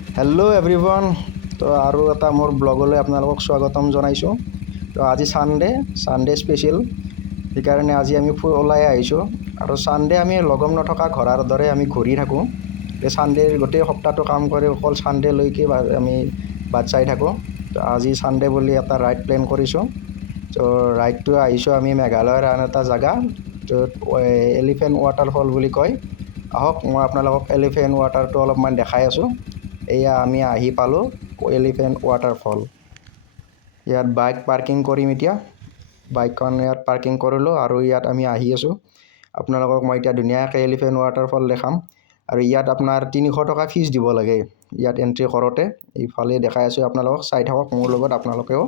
Hello' everyone. তো আৰু এটা মোৰ ব্লগলৈ আপোনালোকক স্বাগতম জনাইছোঁ। তো আজি ছানডে স্পেচিয়েল, সেইকাৰণে আজি আমি ওলাই আহিছোঁ। আৰু ছানডে আমি লগম নথকা ঘৰৰ দৰে আমি ঘূৰি থাকোঁ। এই ছানডেৰ গোটেই সপ্তাহটো কাম কৰি অকল ছানডেলৈকে আমি বাট চাই থাকোঁ। তো আজি ছানডে বুলি এটা ৰাইড প্লেন কৰিছোঁ। তো ৰাইডটো আহিছোঁ আমি মেঘালয়ৰ আন এটা জেগা, য'ত এলিফেণ্ট ৱাটাৰফল বুলি কয়। আহক মই আপোনালোকক এলিফেণ্ট ৱাটাৰটো অলপমান দেখাই আছোঁ। এয়া আমি আহি পালোঁ এলিফেণ্ট ৱাটাৰফল। ইয়াত বাইক পাৰ্কিং কৰিম এতিয়া। বাইকখন ইয়াত পাৰ্কিং কৰিলোঁ আৰু ইয়াত আমি আহি আছোঁ। আপোনালোকক মই এতিয়া ধুনীয়াকৈ এলিফেণ্ট ৱাটাৰফল দেখাম। আৰু ইয়াত আপোনাৰ 300 টকা ফিজ দিব লাগে ইয়াত এণ্ট্ৰি কৰোঁতে। ইফালে দেখাই আছোঁ আপোনালোকক, চাই থাকক মোৰ লগত আপোনালোকেও।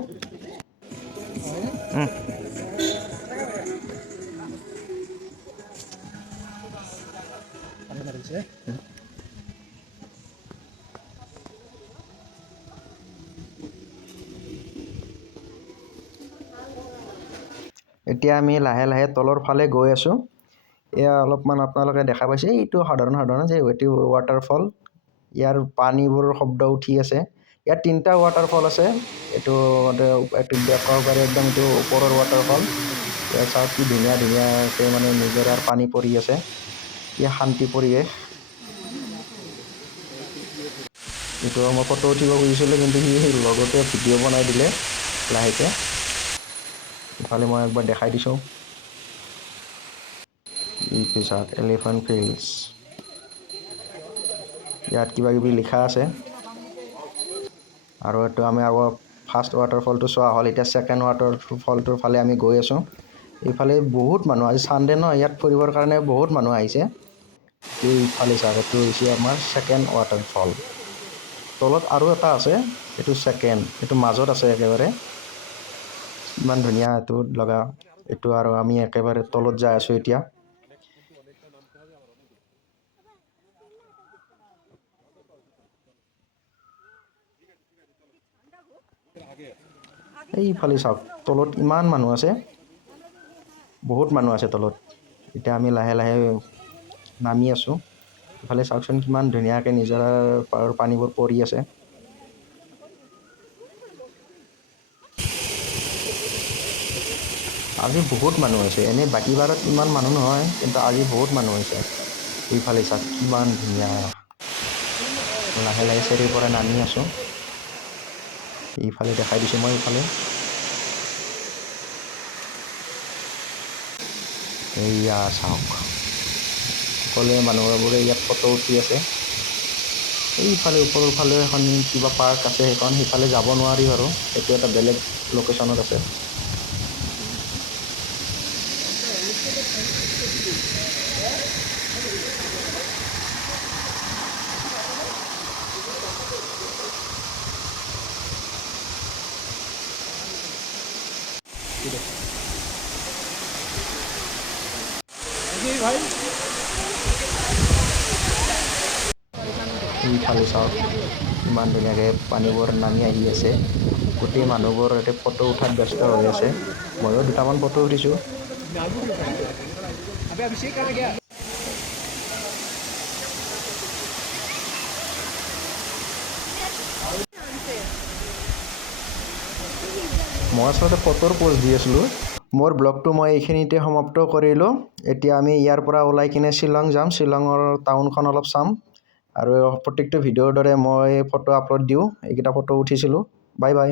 এতিয়া আমি লাহে লাহে তলৰ ফালে গৈ আছোঁ। এয়া অলপমান আপোনালোকে দেখা পাইছে, এইটো সাধাৰণ যে এইটো ৱাটাৰফল। ইয়াৰ পানীবোৰ শব্দ উঠি আছে। ইয়াত 3টা ৱাটাৰফল আছে। এইটো একেবাৰে একদম এইটো ওপৰৰ ৱাটাৰফল। ইয়াত চাওক কি ধুনীয়াকৈ মানে নিজৰাৰ পানী পৰি আছে। কি শান্তি পৰিৱেশ। এইটো মই ফটো উঠিব খুজিছিলোঁ, কিন্তু সি লগতে ভিডিঅ' বনাই দিলে লাহেকৈ। ইফালে মই একবাৰ দেখাই দিছোঁ। এইটো চাওক এলিফেণ্ট ফিল্ডছ। ইয়াত কিবা কিবি লিখা আছে। আৰু এইটো আমি আগৰ ফাৰ্ষ্ট ৱাটাৰফলটো চোৱা হ'ল। এতিয়া ছেকেণ্ড ৱাটাৰফলটোৰ ফালে আমি গৈ আছোঁ। এইফালে বহুত মানুহ, আজি ছানডে ন, ইয়াত ফুৰিবৰ কাৰণে বহুত মানুহ আহিছে। এইফালে চাওক, এইটো হৈছে আমাৰ ছেকেণ্ড ৱাটাৰফল। তলত আৰু এটা আছে, এইটো ছেকেণ্ড, এইটো মাজত আছে একেবাৰে। ইমান ধুনীয়া এইটো লগা। এইটো আৰু আমি একেবাৰে তলত যাই আছোঁ এতিয়া। এইফালে চাওক, তলত ইমান মানুহ আছে, বহুত মানুহ আছে তলত। এতিয়া আমি লাহে লাহে নামি আছোঁ। ইফালে চাওকচোন কিমান ধুনীয়াকৈ নিজৰাৰ পানীবোৰ পৰি আছে। আজি বহুত মানুহ হৈছে। এনেই বাকী বাৰত ইমান মানুহ নহয়, কিন্তু আজি বহুত মানুহ হৈছে। এইফালে চাওক কিমান ধুনীয়া। লাহে লাহে চেৰিৰ পৰা নামি আছোঁ। এইফালে দেখাই দিছোঁ মই। এইফালে এইয়া চাওক, সকলোৱে মানুহবোৰে ইয়াত ফটো উঠি আছে। এইফালে ওপৰৰ ফালে এখন কিবা পাৰ্ক আছে, সেইখন সিফালে যাব নোৱাৰি বাৰু, এইটো এটা বেলেগ লোকেশ্যনত আছে। এইফালে চাওক ইমান ধুনীয়াকৈ পানীবোৰ নামি আহি আছে। গোটেই মানুহবোৰ ইয়াতে ফটো উঠাত ব্যস্ত হৈ আছে। ময়ো দুটামান ফটো উঠিছোঁ। মই আচলতে ফটোৰ প'জ দি আছিলোঁ। মোৰ ব্লগটো মই এইখিনিতে সমাপ্ত কৰিলোঁ। এতিয়া আমি ইয়াৰ পৰা ওলাই কিনে শ্বিলং যাম। শ্বিলঙৰ টাউনখন অলপ চাম। আৰু প্ৰত্যেকটো ভিডিঅ'ৰ দৰে মই ফটো আপলোড দিওঁ। এইকেইটা ফটো উঠিছিলোঁ। Bye bye.